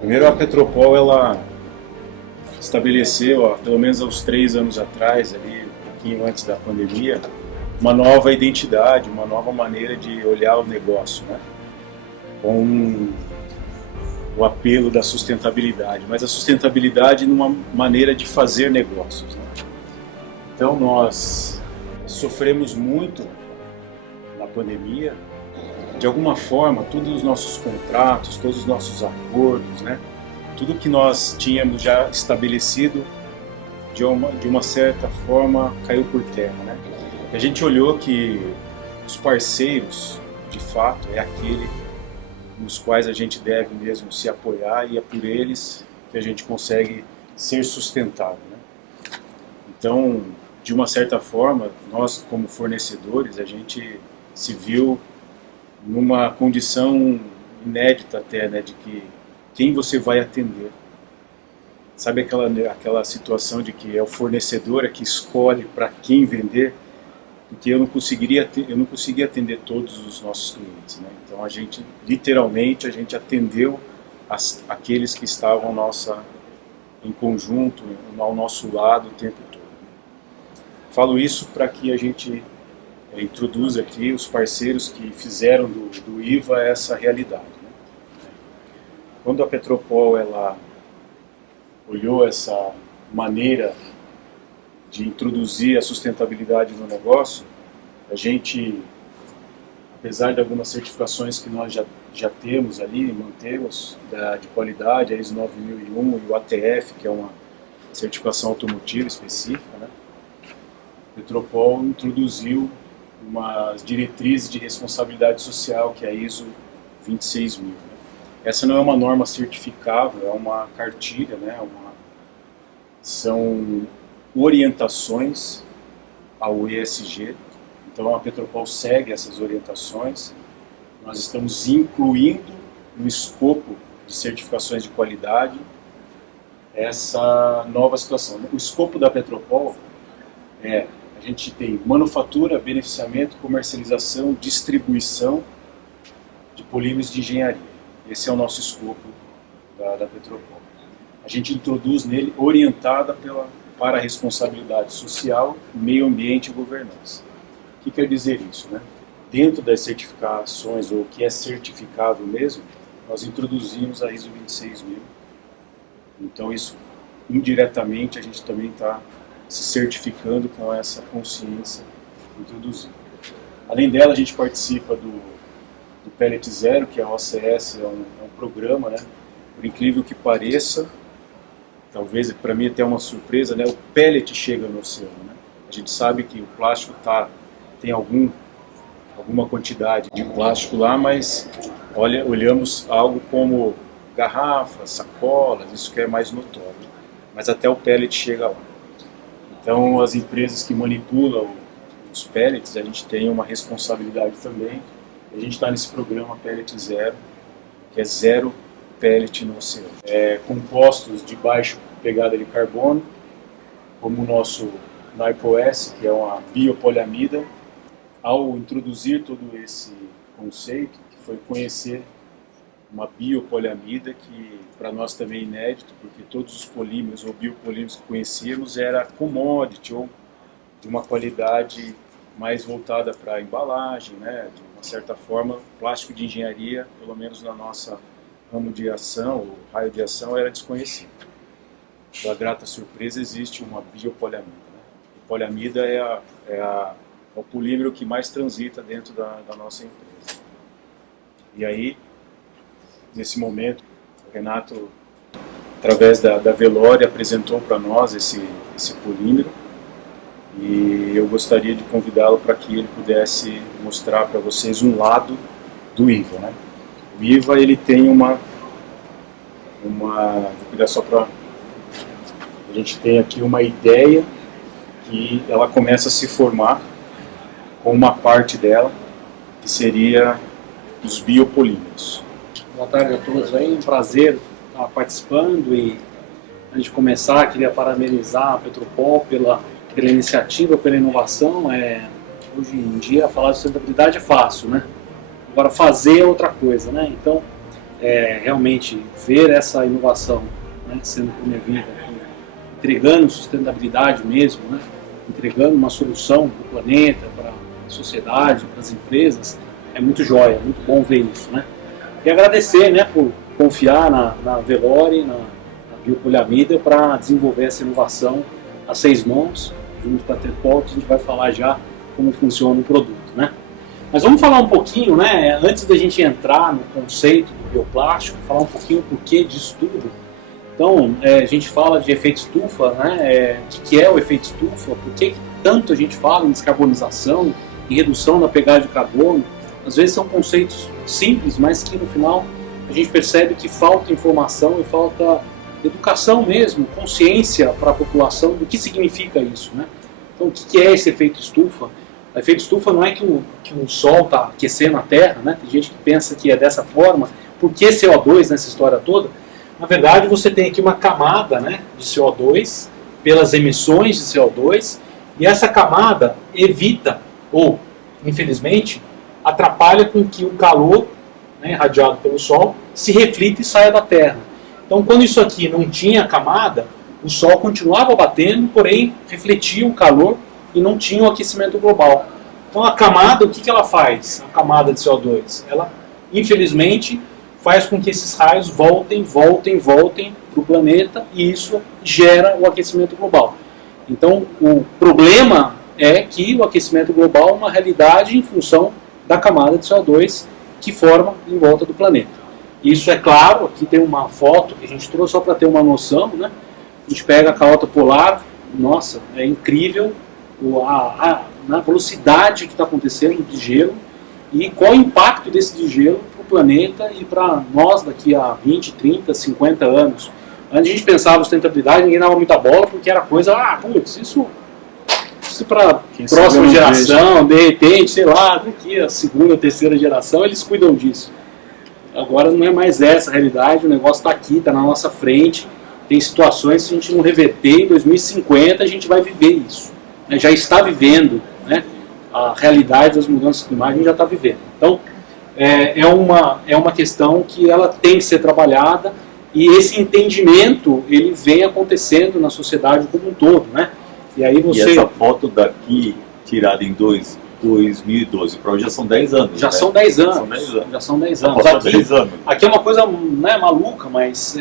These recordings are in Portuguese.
Primeiro, a Petropol ela estabeleceu, pelo menos há uns 3 anos atrás, ali, um pouquinho antes da pandemia, uma nova identidade, uma nova maneira de olhar o negócio, né? Com o apelo da sustentabilidade, mas a sustentabilidade numa maneira de fazer negócios, né? Então nós sofremos muito na pandemia. De alguma forma, todos os nossos contratos, todos os nossos acordos, né? Tudo que nós tínhamos já estabelecido, de uma certa forma, caiu por terra, né? E a gente olhou que os parceiros, de fato, é aquele nos quais a gente deve mesmo se apoiar, e é por eles que a gente consegue ser sustentável, né? Então, de uma certa forma, nós como fornecedores, a gente se viu numa condição inédita até, né, de que quem você vai atender. Sabe aquela situação de que é o fornecedor que escolhe para quem vender? Porque eu não conseguia atender todos os nossos clientes, né? Então a gente, literalmente, a gente atendeu aqueles que estavam em conjunto, ao nosso lado o tempo todo. Falo isso para que a gente introduza aqui os parceiros que fizeram do IVA essa realidade, né? Quando a Petropol ela olhou essa maneira de introduzir a sustentabilidade no negócio, a gente, apesar de algumas certificações que nós já temos ali, mantemos, de qualidade, a ISO 9001 e o ATF, que é uma certificação automotiva específica, né? A Petropol introduziu umas diretrizes de responsabilidade social, que é a ISO 26000. Né? Essa não é uma norma certificável, é uma cartilha, né? São orientações ao ESG. Então a Petropol segue essas orientações. Nós estamos incluindo no escopo de certificações de qualidade essa nova situação. O escopo da Petropol a gente tem manufatura, beneficiamento, comercialização, distribuição de polímeros de engenharia. Esse é o nosso escopo da Petropol. A gente introduz nele orientada para a responsabilidade social, meio ambiente e governança. O que quer dizer isso, né? Dentro das certificações, ou que é certificável mesmo, nós introduzimos a ISO 26000. Então isso, indiretamente, a gente também está se certificando com essa consciência introduzida. Além dela, a gente participa do Pellet Zero, que é a OCS, é um programa, né? Por incrível que pareça, talvez para mim até uma surpresa, né? O pellet chega no oceano, né? A gente sabe que o plástico tem alguma quantidade de plástico lá, mas olhamos algo como garrafas, sacolas, isso que é mais notório. Mas até o pellet chega lá. Então, as empresas que manipulam os pellets, a gente tem uma responsabilidade também. A gente está nesse programa Pellet Zero, que é zero pellet no oceano. Compostos de baixa pegada de carbono, como o nosso NiPO-S, que é uma biopoliamida. Ao introduzir todo esse conceito, que foi conhecer uma biopoliamida, que para nós também é inédito, porque todos os polímeros ou biopolímeros que conhecíamos era commodity ou de uma qualidade mais voltada para a embalagem, né? De uma certa forma, plástico de engenharia, pelo menos na nossa ramo de ação, ou raio de ação, era desconhecido. Para grata surpresa, existe uma biopoliamida, né? E poliamida é o polímero que mais transita dentro da nossa empresa. E aí, nesse momento, o Renato, através da Velore, apresentou para nós esse polímero, e eu gostaria de convidá-lo para que ele pudesse mostrar para vocês um lado do IVA, né? O IVA ele tem vou pegar só para a gente tem aqui uma ideia que ela começa a se formar com uma parte dela que seria os biopolímeros. Boa tarde a todos aí, um prazer estar participando, e antes de começar queria parabenizar a Petropol pela iniciativa, pela inovação. Hoje em dia falar de sustentabilidade é fácil, né? Agora fazer é outra coisa, né? Então realmente ver essa inovação, né, sendo promovida, entregando sustentabilidade mesmo, né, entregando uma solução para o planeta, para a sociedade, para as empresas, é muito jóia, muito bom ver isso, né? E agradecer, né, por confiar na Velore, na Biopoliamida, para desenvolver essa inovação a 6 mãos, junto com a Terpol, que a gente vai falar já como funciona o produto, né? Mas vamos falar um pouquinho, né, antes da gente entrar no conceito do bioplástico, falar um pouquinho o porquê disso tudo. Então, a gente fala de efeito estufa, né, o que é o efeito estufa, por que tanto a gente fala em descarbonização, em redução da pegada de carbono. Às vezes são conceitos simples, mas que no final a gente percebe que falta informação e falta educação mesmo, consciência para a população do que significa isso, né? Então, o que é esse efeito estufa? O efeito estufa não é que o Sol está aquecendo a Terra, né? Tem gente que pensa que é dessa forma. Por que CO2 nessa história toda? Na verdade, você tem aqui uma camada, né, de CO2 pelas emissões de CO2, e essa camada evita, ou, infelizmente, atrapalha com que o calor, né, irradiado pelo Sol se reflita e saia da Terra. Então, quando isso aqui não tinha camada, o Sol continuava batendo, porém refletia o calor e não tinha o aquecimento global. Então, a camada, o que ela faz? A camada de CO2, ela, infelizmente, faz com que esses raios voltem para o planeta, e isso gera o aquecimento global. Então, o problema é que o aquecimento global é uma realidade em função da camada de CO2 que forma em volta do planeta. Isso é claro, aqui tem uma foto que a gente trouxe só para ter uma noção, né? A gente pega a calota polar, nossa, é incrível a velocidade que está acontecendo de gelo e qual o impacto desse gelo para o planeta e para nós daqui a 20, 30, 50 anos. Antes a gente pensava em sustentabilidade, ninguém dava muita bola porque era coisa, isso para a próxima geração, de repente, sei lá, daqui a segunda, terceira geração, eles cuidam disso. Agora não é mais essa a realidade, o negócio está aqui, está na nossa frente. Tem situações que se a gente não reverter, em 2050 a gente vai viver isso. Já está vivendo, né? A realidade das mudanças climáticas a gente já está vivendo. Então, é uma questão que ela tem que ser trabalhada, e esse entendimento ele vem acontecendo na sociedade como um todo, né? E aí E essa foto daqui, tirada em 2012, para hoje já são 10 anos. Já, né? são 10 anos. Já são 10 anos. 10 anos. Aqui é uma coisa, né, maluca, mas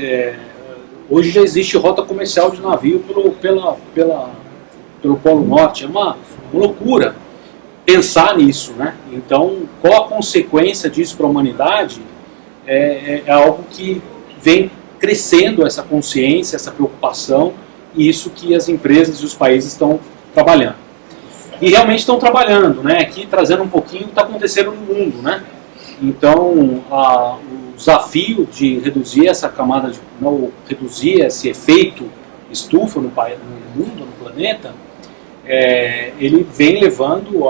hoje já existe rota comercial de navio pelo Polo Norte. É uma loucura pensar nisso, né? Então, qual a consequência disso para a humanidade? É algo que vem crescendo essa consciência, essa preocupação, e isso que as empresas e os países estão trabalhando. E realmente estão trabalhando, né? Aqui trazendo um pouquinho o que está acontecendo no mundo, né? Então, o desafio de reduzir essa camada, reduzir esse efeito estufa no mundo, no planeta, ele vem levando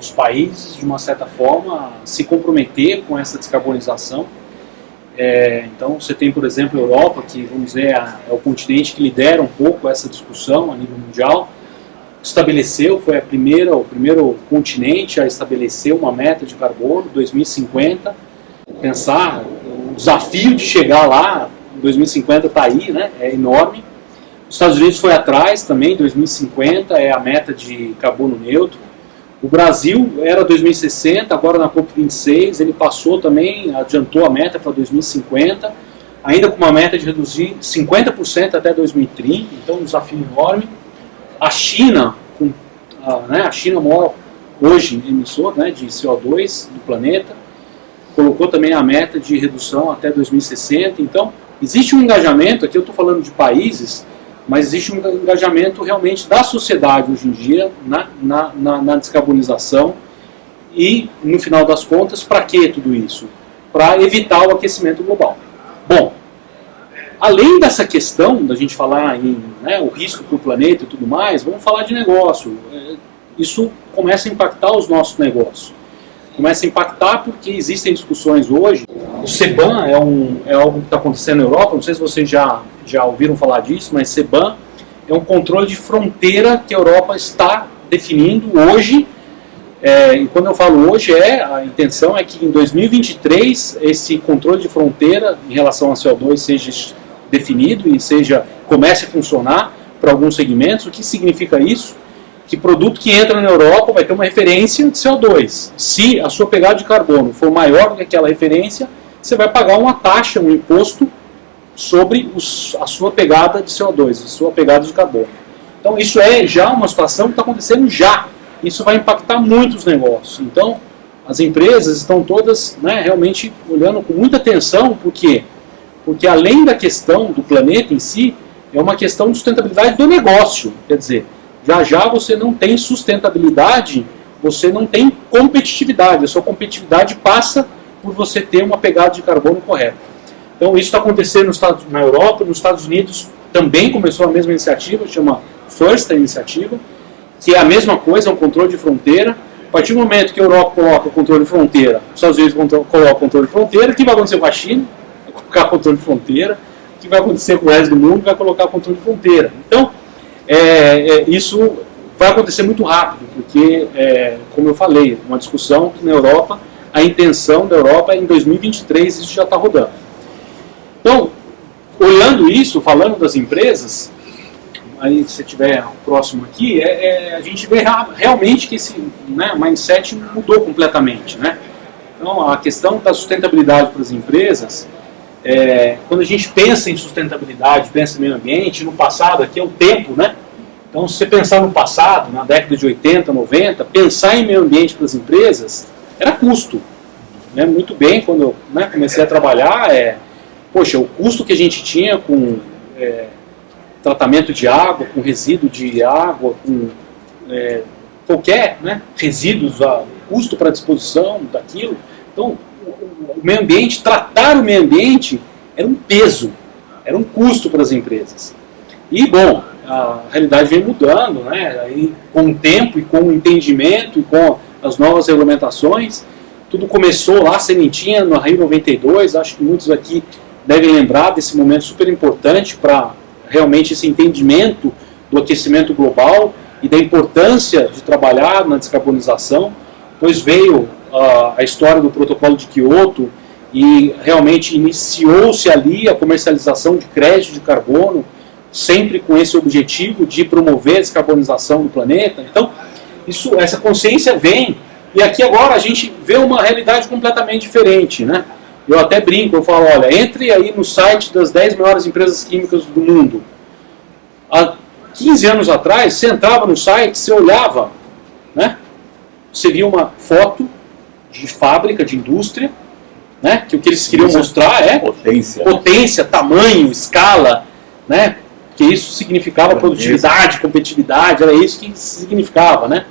os países, de uma certa forma, a se comprometer com essa descarbonização. Então, você tem, por exemplo, a Europa, que, vamos dizer, é o continente que lidera um pouco essa discussão a nível mundial. Foi o primeiro continente a estabelecer uma meta de carbono, 2050. Pensar, o desafio de chegar lá, 2050 está aí, né? É enorme. Os Estados Unidos foi atrás também, 2050 é a meta de carbono neutro. O Brasil era 2060, agora na COP26 ele passou também, adiantou a meta para 2050, ainda com uma meta de reduzir 50% até 2030, então um desafio enorme. A China, a China maior hoje emissor, né, de CO2 do planeta, colocou também a meta de redução até 2060. Então, existe um engajamento, aqui eu estou falando de países, mas existe um engajamento realmente da sociedade hoje em dia na descarbonização. E, no final das contas, para que tudo isso? Para evitar o aquecimento global. Bom, além dessa questão da gente falar em o risco para o planeta e tudo mais, vamos falar de negócio. Isso começa a impactar os nossos negócios. Começa a impactar porque existem discussões hoje. O CBAM é algo que está acontecendo na Europa, não sei se vocês já ouviram falar disso, mas CBAM é um controle de fronteira que a Europa está definindo hoje E quando eu falo hoje, a intenção é que em 2023 esse controle de fronteira em relação ao CO2 seja definido e comece a funcionar para alguns segmentos. O que significa isso? Que produto que entra na Europa vai ter uma referência de CO2. Se a sua pegada de carbono for maior do que aquela referência, você vai pagar uma taxa, um imposto sobre a sua pegada de CO2, a sua pegada de carbono. Então isso é já uma situação que está acontecendo já. Isso vai impactar muito os negócios. Então as empresas estão todas, né, realmente olhando com muita atenção, porque além da questão do planeta em si, é uma questão de sustentabilidade do negócio. Quer dizer, já você não tem sustentabilidade, você não tem competitividade. A sua competitividade passa por você ter uma pegada de carbono correta. Então isso está acontecendo na Europa, nos Estados Unidos também começou a mesma iniciativa, chama FIRST, a iniciativa, que é a mesma coisa, é um controle de fronteira. A partir do momento que a Europa coloca o controle de fronteira, os Estados Unidos colocam o controle de fronteira, o que vai acontecer com a China? Vai colocar o controle de fronteira. O que vai acontecer com o resto do mundo? Vai colocar o controle de fronteira. Então, isso vai acontecer muito rápido, porque, como eu falei, uma discussão que na Europa, a intenção da Europa é em 2023 isso já está rodando. Então, olhando isso, falando das empresas, aí se tiver próximo aqui, a gente vê realmente que esse, né, mindset mudou completamente, né? Então, a questão da sustentabilidade para as empresas, quando a gente pensa em sustentabilidade, pensa em meio ambiente, no passado aqui é o tempo, né? Então, se você pensar no passado, na década de 80, 90, pensar em meio ambiente para as empresas era custo. Né? Muito bem, quando eu, né, comecei a trabalhar, poxa, o custo que a gente tinha com tratamento de água, com resíduo de água, com qualquer, né, resíduos, custo para disposição daquilo. Então, o meio ambiente, tratar o meio ambiente era um peso, era um custo para as empresas. E, bom, a realidade vem mudando, né? Aí, com o tempo e com o entendimento e com as novas regulamentações, tudo começou lá, sementinha, na Rio 92, acho que muitos aqui devem lembrar desse momento super importante para realmente esse entendimento do aquecimento global e da importância de trabalhar na descarbonização. Depois veio a história do protocolo de Kyoto e realmente iniciou-se ali a comercialização de crédito de carbono, sempre com esse objetivo de promover a descarbonização do planeta. Então, essa consciência vem, e aqui agora a gente vê uma realidade completamente diferente, né? Eu até brinco, eu falo, olha, entre aí no site das 10 maiores empresas químicas do mundo. Há 15 anos atrás, você entrava no site, você olhava, né? Você via uma foto de fábrica, de indústria, né? Que o que eles queriam mostrar é potência, tamanho, escala, né? Que isso significava produtividade, competitividade, era isso que significava, né?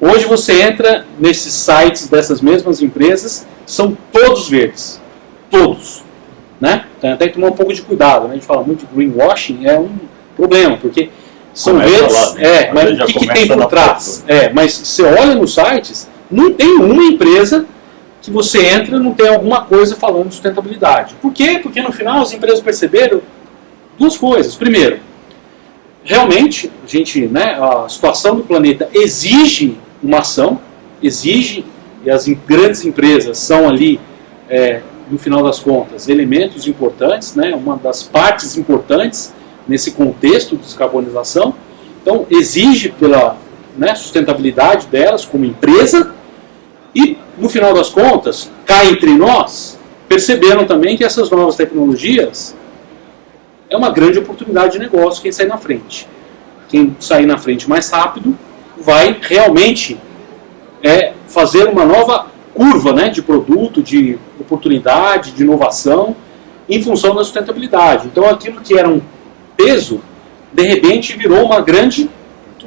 Hoje você entra nesses sites dessas mesmas empresas, são todos verdes, todos, né? Então tem que tomar um pouco de cuidado, né? A gente fala muito de greenwashing, é um problema, porque são verdes, lá, né? Mas o que tem por trás? Mas você olha nos sites, não tem uma empresa que você entra e não tem alguma coisa falando de sustentabilidade. Por quê? Porque no final as empresas perceberam duas coisas. Primeiro, realmente a situação do planeta exige uma ação, exige, e as grandes empresas são ali, no final das contas, elementos importantes, né, uma das partes importantes nesse contexto de descarbonização. Então, exige pela sustentabilidade delas como empresa e, no final das contas, cá entre nós, perceberam também que essas novas tecnologias é uma grande oportunidade de negócio quem sair na frente. Quem sair na frente mais rápido vai realmente fazer uma nova curva, né, de produto, de oportunidade, de inovação, em função da sustentabilidade. Então aquilo que era um peso, de repente virou uma grande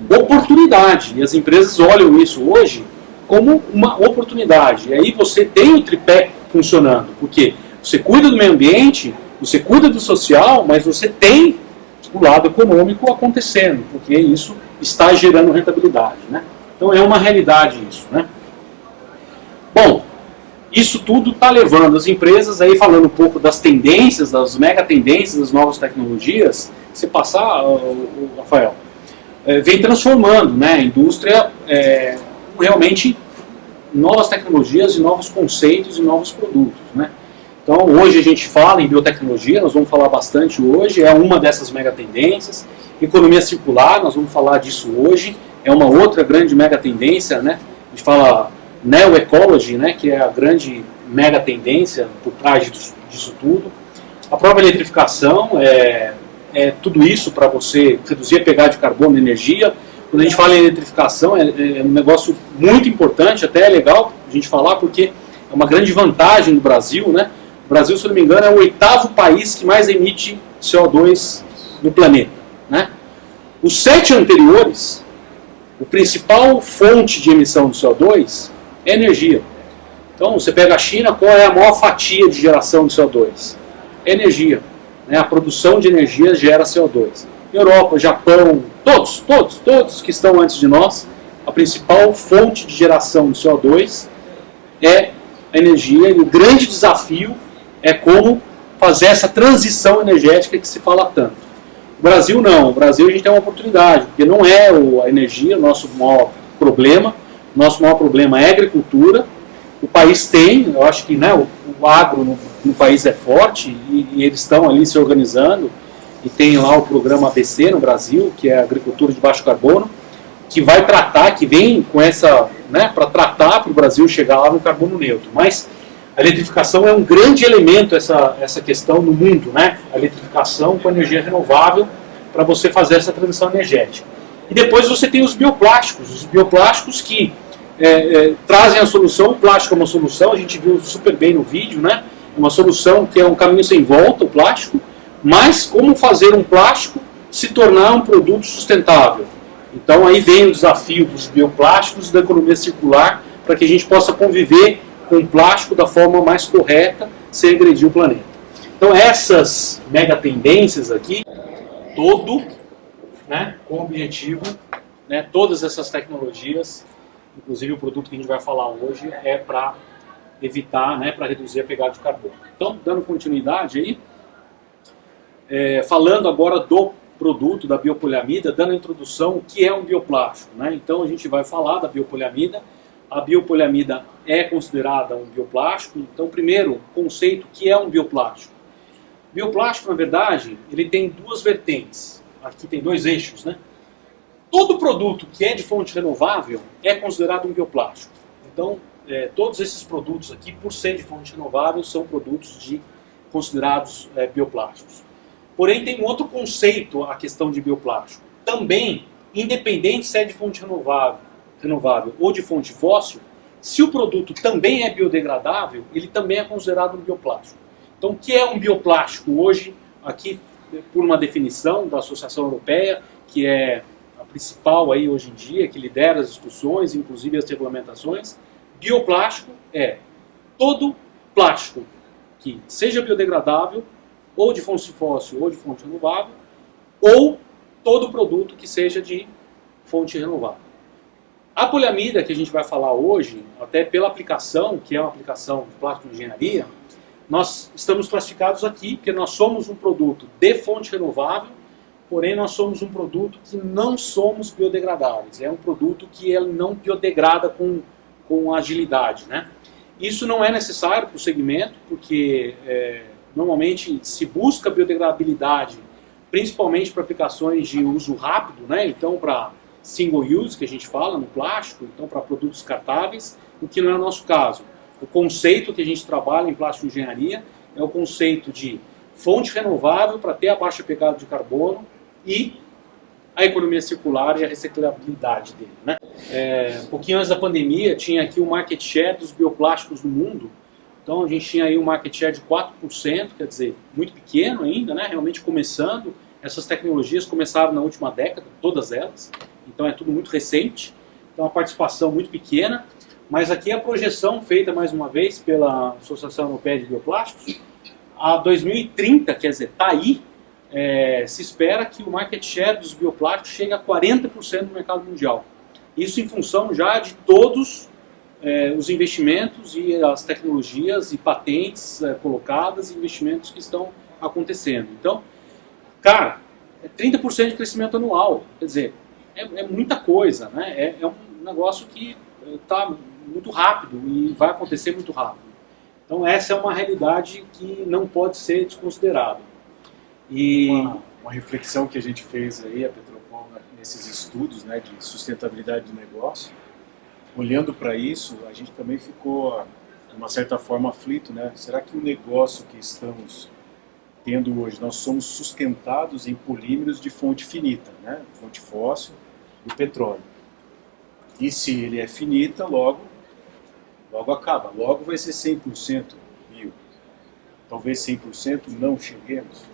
oportunidade. E as empresas olham isso hoje como uma oportunidade. E aí você tem o tripé funcionando, porque você cuida do meio ambiente, você cuida do social, mas você tem o lado econômico acontecendo, porque isso está gerando rentabilidade, né? Então é uma realidade isso, né? Bom, isso tudo está levando as empresas, aí falando um pouco das tendências, das mega tendências, das novas tecnologias, se passar, Rafael, vem transformando, né, a indústria realmente novas tecnologias e novos conceitos e novos produtos, né? Então, hoje a gente fala em biotecnologia, nós vamos falar bastante hoje, é uma dessas mega tendências. Economia circular, nós vamos falar disso hoje, é uma outra grande mega tendência, né? A gente fala Neo-Ecology, né? Que é a grande mega tendência por trás disso tudo. A própria eletrificação é tudo isso para você reduzir a pegada de carbono e energia. Quando a gente fala em eletrificação, é um negócio muito importante, até é legal a gente falar, porque é uma grande vantagem do Brasil, né? O Brasil, se não me engano, é o 8º país que mais emite CO2 no planeta, né? Os 7 anteriores, a principal fonte de emissão de CO2 é energia. Então, você pega a China, qual é a maior fatia de geração de CO2? É energia, né? A produção de energia gera CO2. Europa, Japão, todos que estão antes de nós, a principal fonte de geração de CO2 é a energia, e o grande desafio é como fazer essa transição energética que se fala tanto. O Brasil não, o Brasil a gente tem uma oportunidade, porque não é a energia o nosso maior problema, o nosso maior problema é a agricultura. O país tem, eu acho que, né, o agro no país é forte, e eles estão ali se organizando, e tem lá o programa ABC no Brasil, que é a agricultura de baixo carbono, que vai tratar, que vem com essa, né, para tratar para o Brasil chegar lá no carbono neutro. Mas a eletrificação é um grande elemento, essa questão no mundo, né? A eletrificação com energia renovável para você fazer essa transição energética. E depois você tem os bioplásticos que trazem a solução. O plástico é uma solução, a gente viu super bem no vídeo, né? É uma solução que é um caminho sem volta, o plástico, mas como fazer um plástico se tornar um produto sustentável. Então aí vem o desafio dos bioplásticos e da economia circular para que a gente possa conviver com o plástico da forma mais correta, sem agredir o planeta. Então essas mega tendências aqui, né, com o objetivo, né, todas essas tecnologias, inclusive o produto que a gente vai falar hoje, é para evitar, né, para reduzir a pegada de carbono. Então, dando continuidade aí, falando agora do produto da biopoliamida, dando a introdução o que é um bioplástico, né? Então a gente vai falar da biopoliamida. A biopoliamida é considerada um bioplástico. Então, primeiro, conceito, que é um bioplástico. Bioplástico, na verdade, ele tem duas vertentes. Aqui tem 2 eixos, né? Todo produto que é de fonte renovável é considerado um bioplástico. Então, todos esses produtos aqui, por ser de fonte renovável, são produtos considerados bioplásticos. Porém, tem um outro conceito a questão de bioplástico. Também, independente se é de fonte renovável ou de fonte fóssil, se o produto também é biodegradável, ele também é considerado um bioplástico. Então, o que é um bioplástico hoje, aqui por uma definição da Associação Europeia, que é a principal aí hoje em dia, que lidera as discussões, inclusive as regulamentações, bioplástico é todo plástico que seja biodegradável, ou de fonte fóssil ou de fonte renovável, ou todo produto que seja de fonte renovável. A poliamida, que a gente vai falar hoje, até pela aplicação, que é uma aplicação de plástico de engenharia, nós estamos classificados aqui, porque nós somos um produto de fonte renovável, porém nós somos um produto que não somos biodegradáveis. É um produto que ele não biodegrada com agilidade, né? Isso não é necessário para o segmento, porque normalmente se busca biodegradabilidade, principalmente para aplicações de uso rápido, né? Então para single use, que a gente fala no plástico, então para produtos descartáveis, o que não é o nosso caso. O conceito que a gente trabalha em plástico engenharia é o conceito de fonte renovável para ter a baixa pegada de carbono e a economia circular e a reciclabilidade dele, né? Um pouquinho antes da pandemia, tinha aqui o market share dos bioplásticos no mundo. Então a gente tinha aí um market share de 4%, quer dizer, muito pequeno ainda, né? Realmente começando. Essas tecnologias começaram na última década, todas elas. Então é tudo muito recente. Então a participação muito pequena. Mas aqui a projeção feita mais uma vez pela Associação Europeia de Bioplásticos, a 2030, quer dizer, está aí, se espera que o market share dos bioplásticos chegue a 40% no mercado mundial. Isso em função já de todos os investimentos e as tecnologias e patentes colocadas e investimentos que estão acontecendo. Então, cara, é 30% de crescimento anual. Quer dizer, é muita coisa, né? É um negócio que está muito rápido e vai acontecer muito rápido. Então essa é uma realidade que não pode ser desconsiderada. E uma reflexão que a gente fez aí, a Petropol, nesses estudos, né, de sustentabilidade de negócio, olhando para isso, a gente também ficou, de uma certa forma, aflito, né? Será que o negócio que estamos tendo hoje, nós somos sustentados em polímeros de fonte finita, né? Fonte fóssil e petróleo. E se ele é finita, logo acaba, logo vai ser 100% bio. Talvez 100% não cheguemos,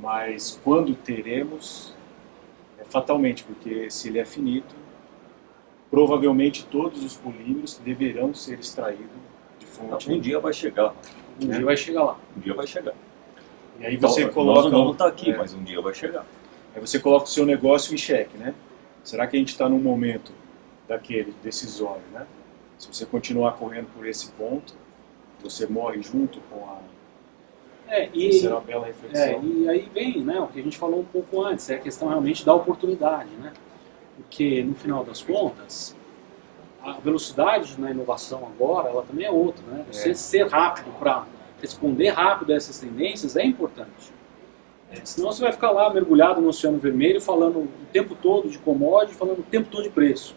mas quando teremos, é fatalmente, porque se ele é finito, provavelmente todos os polímeros deverão ser extraídos de fonte. Um dia vai chegar. um dia vai chegar lá. Um dia vai chegar. E aí você Nós coloca... não está aqui, mas um dia vai chegar. Aí você coloca o seu negócio em xeque, né? Será que a gente está num momento daquele decisório, né? Se você continuar correndo por esse ponto, você morre junto com a... Será uma bela reflexão. E aí vem, né, o que a gente falou um pouco antes, é a questão realmente da oportunidade, né? Porque no final das contas, a velocidade na inovação agora, ela também é outra, né? Você ser rápido para responder rápido a essas tendências é importante. Senão você vai ficar lá mergulhado no Oceano Vermelho falando o tempo todo de commodity, falando o tempo todo de preço.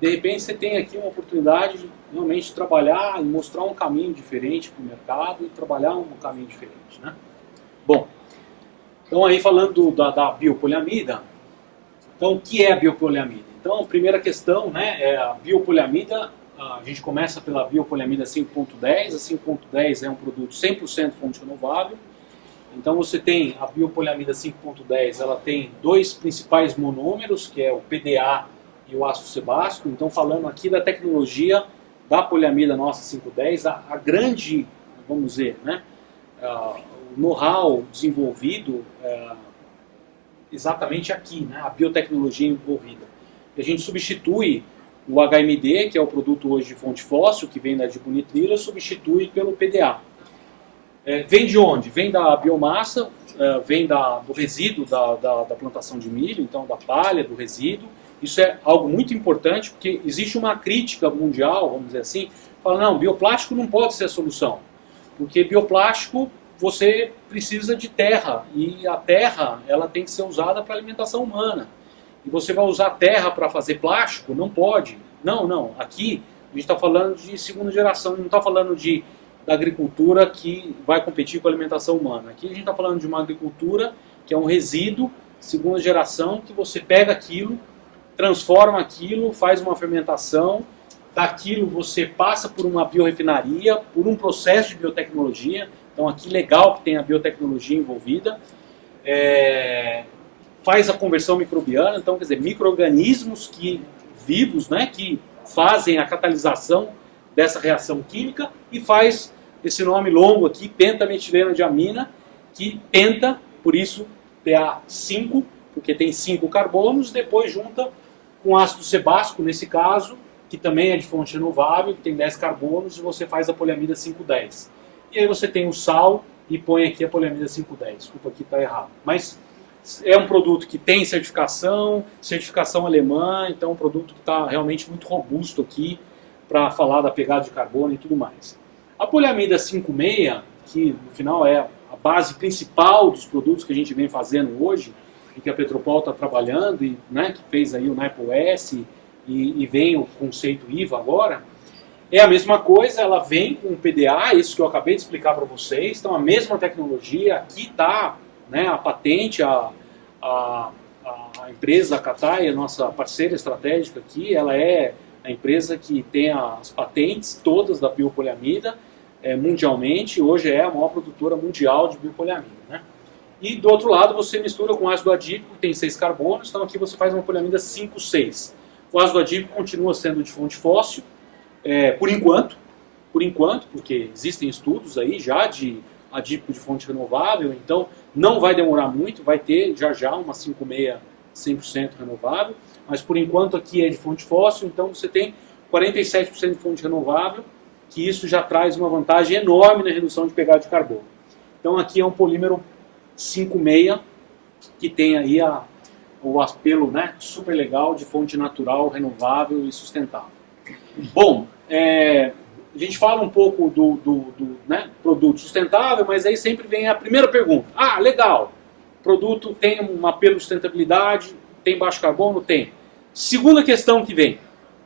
De repente você tem aqui uma oportunidade de realmente trabalhar e mostrar um caminho diferente para o mercado e trabalhar um caminho diferente, né? Bom, então aí falando da biopoliamida, então o que é a biopoliamida? Então a primeira questão, né, é a biopoliamida. A gente começa pela biopoliamida 5.10. A 5.10 é um produto 100% fonte renovável. Então você tem a biopoliamida 5.10, ela tem dois principais monômeros, que é o PDA e o ácido sebástico. Então falando aqui da tecnologia da poliamida nossa 5.10, a grande, vamos dizer, né, o know-how desenvolvido exatamente aqui, né, a biotecnologia envolvida. E a gente substitui o HMD, que é o produto hoje de fonte fóssil, que vem da dibonitrila, substitui pelo PDA. Vem de onde? Vem da biomassa, vem do resíduo da plantação de milho, então da palha, do resíduo. Isso é algo muito importante, porque existe uma crítica mundial, vamos dizer assim, fala, não, bioplástico não pode ser a solução, porque bioplástico você precisa de terra, e a terra ela tem que ser usada para alimentação humana. E você vai usar terra para fazer plástico? Não pode. Não. Aqui a gente está falando de segunda geração, não está falando da agricultura que vai competir com a alimentação humana. Aqui a gente está falando de uma agricultura que é um resíduo, segunda geração, que você pega aquilo, transforma aquilo, faz uma fermentação, daquilo você passa por uma biorefinaria, por um processo de biotecnologia. Então aqui legal que tem a biotecnologia envolvida. Faz a conversão microbiana, então quer dizer, micro-organismos vivos, né, que fazem a catalisação dessa reação química e faz esse nome longo aqui, pentametileno-diamina, que penta, por isso PA5, porque tem 5 carbonos, depois junta com ácido sebástico, nesse caso, que também é de fonte renovável, que tem 10 carbonos, e você faz a poliamida 5,10. E aí você tem o sal e põe aqui a poliamida 5,10. Desculpa, aqui está errado. Mas é um produto que tem certificação alemã, então é um produto que está realmente muito robusto aqui para falar da pegada de carbono e tudo mais. A poliamida 5,6, que no final é a base principal dos produtos que a gente vem fazendo hoje, e que a Petropol está trabalhando, e, né, que fez aí o NIPOS e vem o conceito IVA agora, é a mesma coisa, ela vem com o PDA, isso que eu acabei de explicar para vocês, então a mesma tecnologia, aqui está, né, a patente, a empresa, a Catai, a nossa parceira estratégica aqui, ela é a empresa que tem as patentes todas da biopoliamida mundialmente, hoje é a maior produtora mundial de biopoliamida, né? E do outro lado você mistura com ácido adípico, que tem 6 carbonos, então aqui você faz uma poliamida 5,6. O ácido adípico continua sendo de fonte fóssil, por enquanto, porque existem estudos aí já de adípico de fonte renovável, então não vai demorar muito, vai ter já uma 5,6 100% renovável, mas por enquanto aqui é de fonte fóssil, então você tem 47% de fonte renovável, que isso já traz uma vantagem enorme na redução de pegada de carbono. Então aqui é um polímero 5,6 que tem aí o apelo, né, super legal de fonte natural, renovável e sustentável. Bom, a gente fala um pouco do né, produto sustentável, mas aí sempre vem a primeira pergunta. Ah, legal, produto tem um apelo de sustentabilidade, tem baixo carbono? Tem. Segunda questão que vem.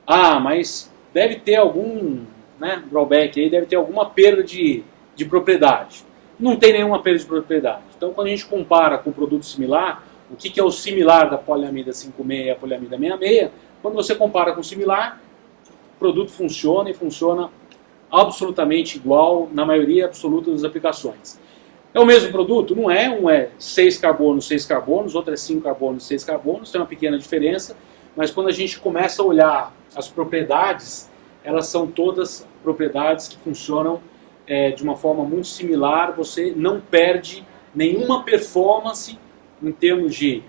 Ah, mas deve ter algum, né, drawback aí, deve ter alguma perda de propriedade. Não tem nenhuma perda de propriedade. Então, quando a gente compara com um produto similar, o que é o similar da poliamida 5,6 e a poliamida 66? Quando você compara com o similar, o produto funciona e funciona absolutamente igual na maioria absoluta das aplicações. É o mesmo produto? Não é. Um é 6 carbonos, 6 carbonos, outro é 5 carbonos, 6 carbonos, tem uma pequena diferença, mas quando a gente começa a olhar as propriedades, elas são todas propriedades que funcionam de uma forma muito similar, você não perde nenhuma performance em termos de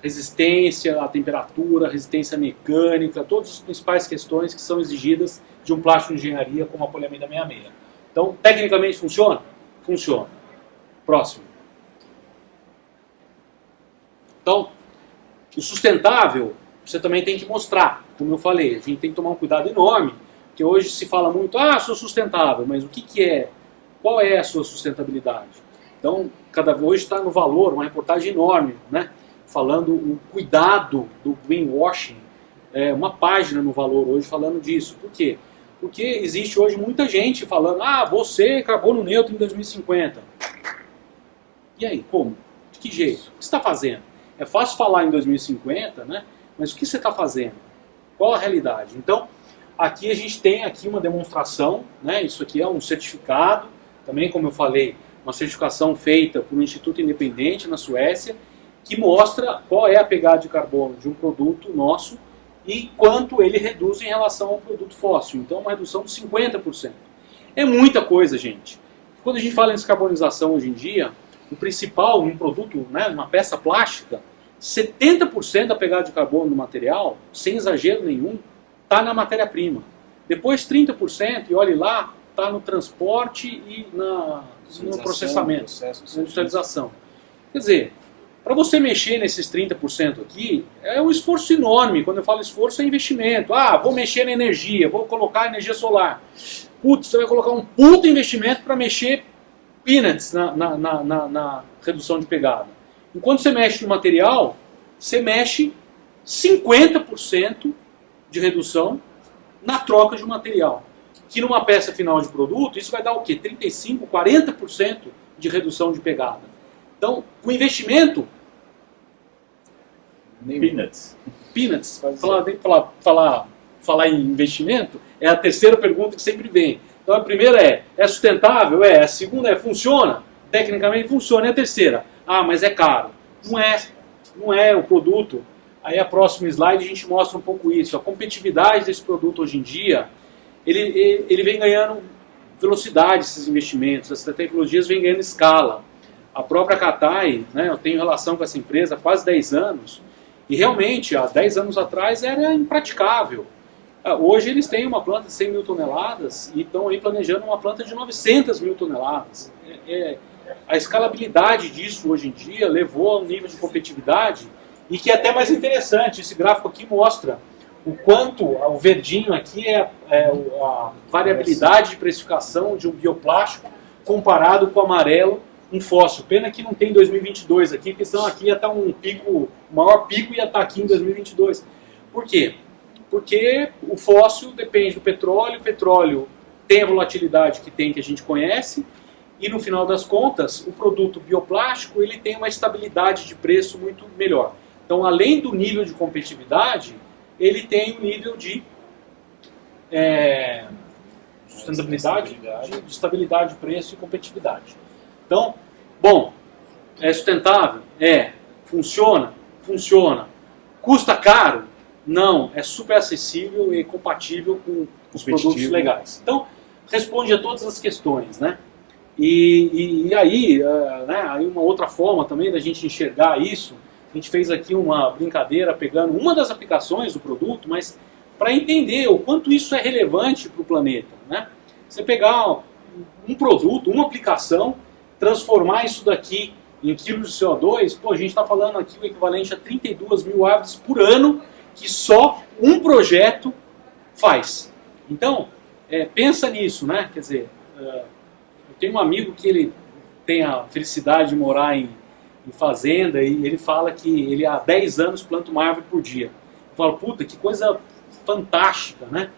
resistência à temperatura, resistência mecânica, todas as principais questões que são exigidas de um plástico de engenharia como a poliamida 66. Então, tecnicamente funciona? Funciona. Próximo. Então, o sustentável, você também tem que mostrar, como eu falei, a gente tem que tomar um cuidado enorme, porque hoje se fala muito, sou sustentável, mas o que é? Qual é a sua sustentabilidade? Então, hoje está no Valor, uma reportagem enorme, né? Falando o cuidado do greenwashing, uma página no Valor hoje falando disso. Por quê? Porque existe hoje muita gente falando, vou ser carbono neutro em 2050. E aí, como? De que jeito? O que você está fazendo? É fácil falar em 2050, né? Mas o que você está fazendo? Qual a realidade? Então, aqui a gente tem aqui uma demonstração, né? Isso aqui é um certificado, também como eu falei, uma certificação feita por um instituto independente na Suécia, que mostra qual é a pegada de carbono de um produto nosso e quanto ele reduz em relação ao produto fóssil. Então, uma redução de 50%. É muita coisa, gente. Quando a gente fala em descarbonização hoje em dia, o principal, um produto, né, uma peça plástica, 70% da pegada de carbono do material, sem exagero nenhum, está na matéria-prima. Depois 30%, e olhe lá, está no transporte e no processamento, na industrialização. Quer dizer, para você mexer nesses 30% aqui, é um esforço enorme. Quando eu falo esforço, é investimento. Vou mexer na energia, vou colocar energia solar. Putz, você vai colocar um puto investimento para mexer peanuts na redução de pegada. Enquanto você mexe no material, você mexe 50% de redução na troca de material. Que numa peça final de produto, isso vai dar o quê? 35%, 40% de redução de pegada. Então, o investimento... Peanuts. Peanuts. Falar em investimento é a terceira pergunta que sempre vem. Então, a primeira é sustentável? A segunda funciona? Tecnicamente funciona. E a terceira? Mas é caro. Não é o produto. Aí, a próxima slide, a gente mostra um pouco isso. A competitividade desse produto hoje em dia, ele vem ganhando velocidade, esses investimentos. Essas tecnologias vêm ganhando escala. A própria Katai, né, eu tenho relação com essa empresa há quase 10 anos, e realmente, há 10 anos atrás, era impraticável. Hoje eles têm uma planta de 100 mil toneladas e estão aí planejando uma planta de 900 mil toneladas. A escalabilidade disso hoje em dia levou a um nível de competitividade e que é até mais interessante. Esse gráfico aqui mostra o quanto, o verdinho aqui é a variabilidade de precificação de um bioplástico comparado com o amarelo, um fóssil. Pena que não tem 2022 aqui, porque senão aqui ia estar um pico, o maior pico ia estar aqui em 2022. Por quê? Porque o fóssil depende do petróleo, o petróleo tem a volatilidade que tem, que a gente conhece, e no final das contas, o produto bioplástico ele tem uma estabilidade de preço muito melhor. Então, além do nível de competitividade, ele tem um nível de sustentabilidade, de estabilidade de preço e competitividade. Então, bom, é sustentável? Funciona? Funciona. Custa caro? Não, é super acessível e compatível com os produtos legais. Então, responde a todas as questões, né? E aí, aí uma outra forma também da gente enxergar isso, a gente fez aqui uma brincadeira pegando uma das aplicações do produto, mas para entender o quanto isso é relevante para o planeta, né? Você pegar um produto, uma aplicação, transformar isso daqui em quilos de CO2, a gente está falando aqui o equivalente a 32 mil árvores por ano, que só um projeto faz. Então, pensa nisso, né? Quer dizer, eu tenho um amigo que ele tem a felicidade de morar em fazenda e ele fala que ele há 10 anos planta uma árvore por dia. Eu falo, puta, que coisa fantástica, né?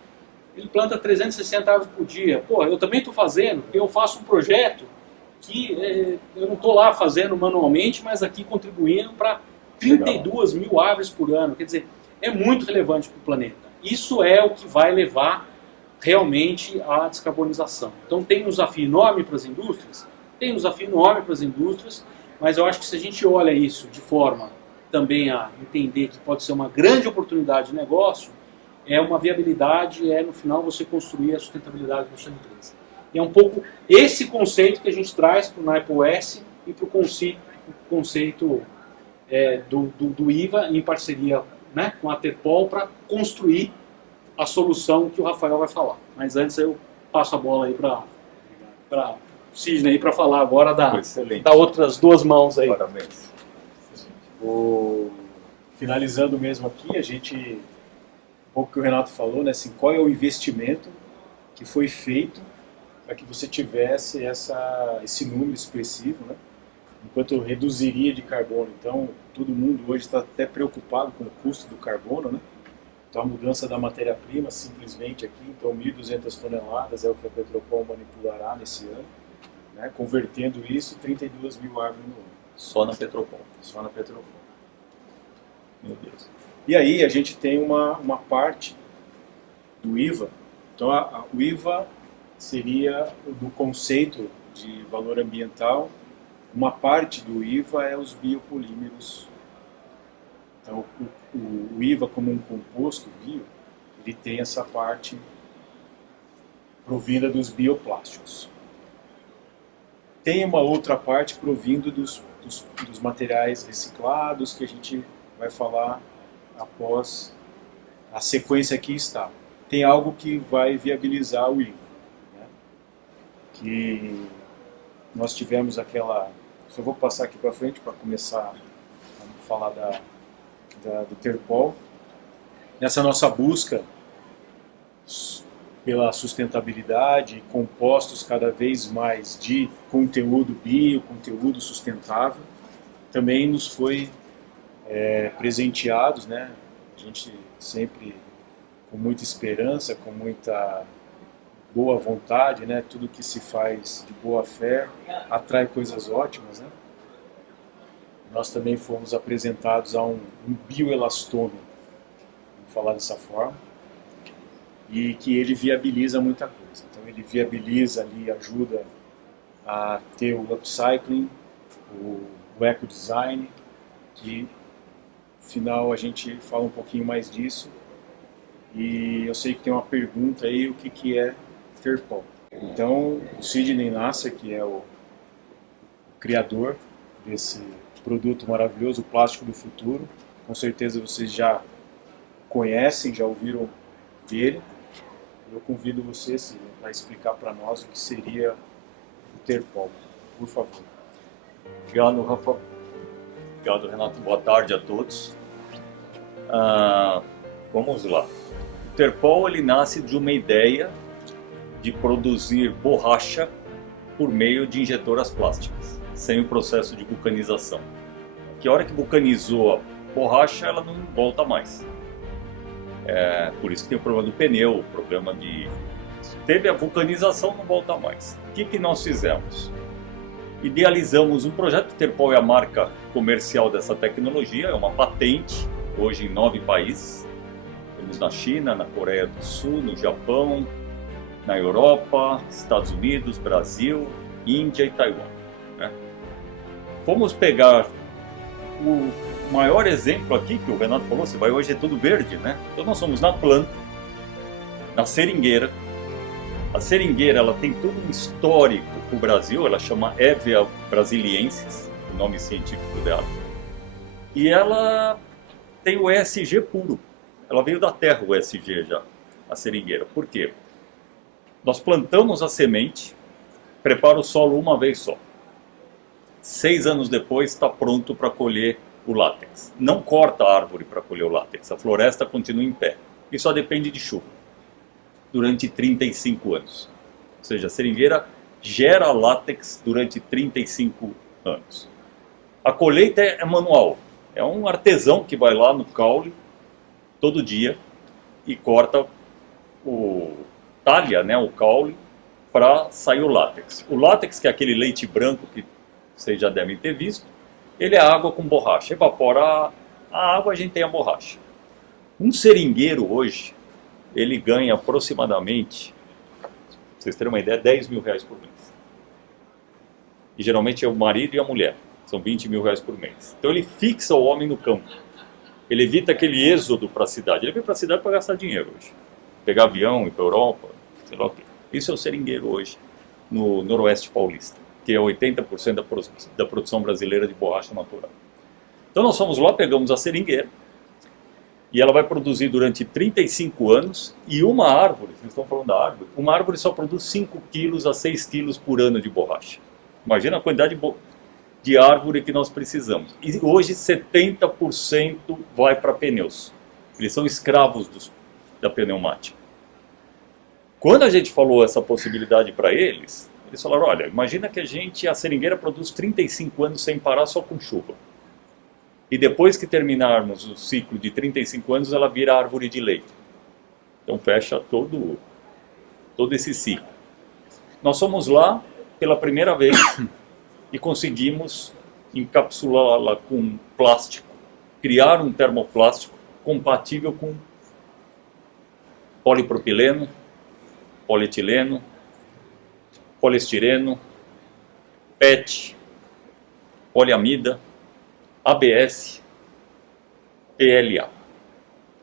Ele planta 360 árvores por dia. Pô, eu também estou fazendo, eu faço um projeto que eu não estou lá fazendo manualmente, mas aqui contribuindo para 32 mil árvores por ano. Quer dizer, é muito relevante para o planeta. Isso é o que vai levar realmente à descarbonização. Então tem um desafio enorme para as indústrias, mas eu acho que se a gente olha isso de forma também a entender que pode ser uma grande oportunidade de negócio, é uma viabilidade, no final você construir a sustentabilidade da sua empresa. E é um pouco esse conceito que a gente traz para o NaiPOS e para o conceito do IVA em parceria, né, com a Terpol para construir a solução que o Rafael vai falar. Mas antes eu passo a bola aí para o Sidney para falar agora da outras duas mãos aí. Parabéns. Finalizando mesmo aqui, a gente, um pouco que o Renato falou, né, assim, qual é o investimento que foi feito para que você tivesse esse número expressivo, né, enquanto reduziria de carbono. Então, todo mundo hoje está até preocupado com o custo do carbono, né? Então, a mudança da matéria-prima, simplesmente aqui, então 1.200 toneladas é o que a Petropol manipulará nesse ano, né? Convertendo isso, 32 mil árvores no ano. Só na Petropol. Só na Petropol. Meu Deus. E aí a gente tem uma parte do IVA. Então, o IVA seria do conceito de valor ambiental. Uma parte do IVA é os biopolímeros. Então, o IVA como um composto bio, ele tem essa parte provinda dos bioplásticos. Tem uma outra parte provindo dos materiais reciclados, que a gente vai falar após a sequência que está. Tem algo que vai viabilizar o IVA, né? Que nós tivemos aquela... Só vou passar aqui para frente para começar a falar do Terpol. Nessa nossa busca pela sustentabilidade, compostos cada vez mais de conteúdo bio, conteúdo sustentável, também nos foi presenteados, né? A gente sempre com muita esperança, com muita boa vontade, né? Tudo que se faz de boa fé atrai coisas ótimas, né? Nós também fomos apresentados a um bioelastômetro, vamos falar dessa forma, e que ele viabiliza muita coisa. Então ele viabiliza ali, ajuda a ter o upcycling, o ecodesign, que no final a gente fala um pouquinho mais disso. E eu sei que tem uma pergunta aí, o que é Terpol. Então o Sidney Nasser, que é o criador desse produto maravilhoso, o plástico do futuro, com certeza vocês já conhecem, já ouviram dele. Eu convido você, Sidney, para explicar para nós o que seria o Terpol, por favor. Obrigado, Rafa. Obrigado, Renato. Boa tarde a todos. Vamos lá. O Terpol ele nasce de uma ideia de produzir borracha por meio de injetoras plásticas, sem o processo de vulcanização. Que a hora que vulcanizou a borracha, ela não volta mais. Por isso que tem o problema do pneu, o problema de... Teve a vulcanização, não volta mais. O que nós fizemos? Idealizamos um projeto. Terpol é a marca comercial dessa tecnologia, é uma patente, hoje em 9 países. Temos na China, na Coreia do Sul, no Japão, na Europa, Estados Unidos, Brasil, Índia e Taiwan, né? Fomos pegar o maior exemplo aqui, que o Renato falou, você vai hoje é tudo verde, né? Então nós somos na planta, na seringueira. A seringueira ela tem todo um histórico para o Brasil, ela chama Hevea brasiliensis, o nome científico dela. E ela tem o ESG puro, ela veio da terra o ESG já, a seringueira. Por quê? Nós plantamos a semente, prepara o solo uma vez só. 6 anos depois está pronto para colher o látex. Não corta a árvore para colher o látex, a floresta continua em pé e só depende de chuva. durante 35 anos. Ou seja, a seringueira gera látex durante 35 anos. A colheita é manual. É um artesão que vai lá no caule todo dia e corta talha, né, o caule para sair o látex. O látex, que é aquele leite branco que vocês já devem ter visto, ele é água com borracha. Evapora a água, a gente tem a borracha. Um seringueiro hoje, ele ganha aproximadamente, pra vocês terem uma ideia, 10 mil reais por mês. E geralmente é o marido e a mulher. São 20 mil reais por mês. Então ele fixa o homem no campo. Ele evita aquele êxodo para a cidade. Ele vem para a cidade para gastar dinheiro hoje. Pegar avião, ir para a Europa, sei lá o quê. Isso é o seringueiro hoje, no Noroeste Paulista, que é 80% da produção brasileira de borracha natural. Então nós fomos lá, pegamos a seringueira, e ela vai produzir durante 35 anos, e uma árvore, vocês estão falando da árvore, uma árvore só produz 5 quilos a 6 quilos por ano de borracha. Imagina a quantidade de árvore que nós precisamos. E hoje 70% vai para pneus. Eles são escravos da pneumática. Quando a gente falou essa possibilidade para eles, eles falaram, olha, imagina que a seringueira produz 35 anos sem parar só com chuva. E depois que terminarmos o ciclo de 35 anos, ela vira árvore de leite. Então fecha todo esse ciclo. Nós fomos lá pela primeira vez e conseguimos encapsulá-la com plástico, criar um termoplástico compatível com polipropileno, polietileno, poliestireno, PET, poliamida, ABS, PLA.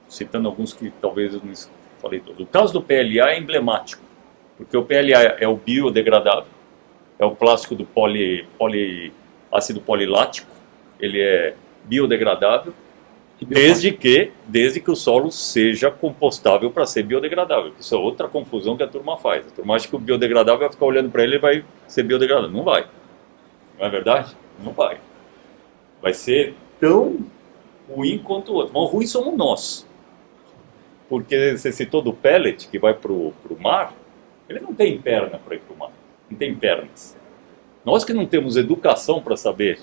Citando alguns que talvez eu não falei todos. O caso do PLA é emblemático, porque o PLA é o biodegradável, é o plástico do ácido polilático, ele é biodegradável, desde que o solo seja compostável para ser biodegradável. Isso é outra confusão que a turma faz. A turma acha que o biodegradável vai ficar olhando para ele e vai ser biodegradável. Não vai. Não é verdade? Não vai. Vai ser tão ruim quanto o outro. Mas o ruim somos nós. Porque você citou do pellet, que vai para o mar, ele não tem perna para ir para o mar. Não tem pernas. Nós que não temos educação para saber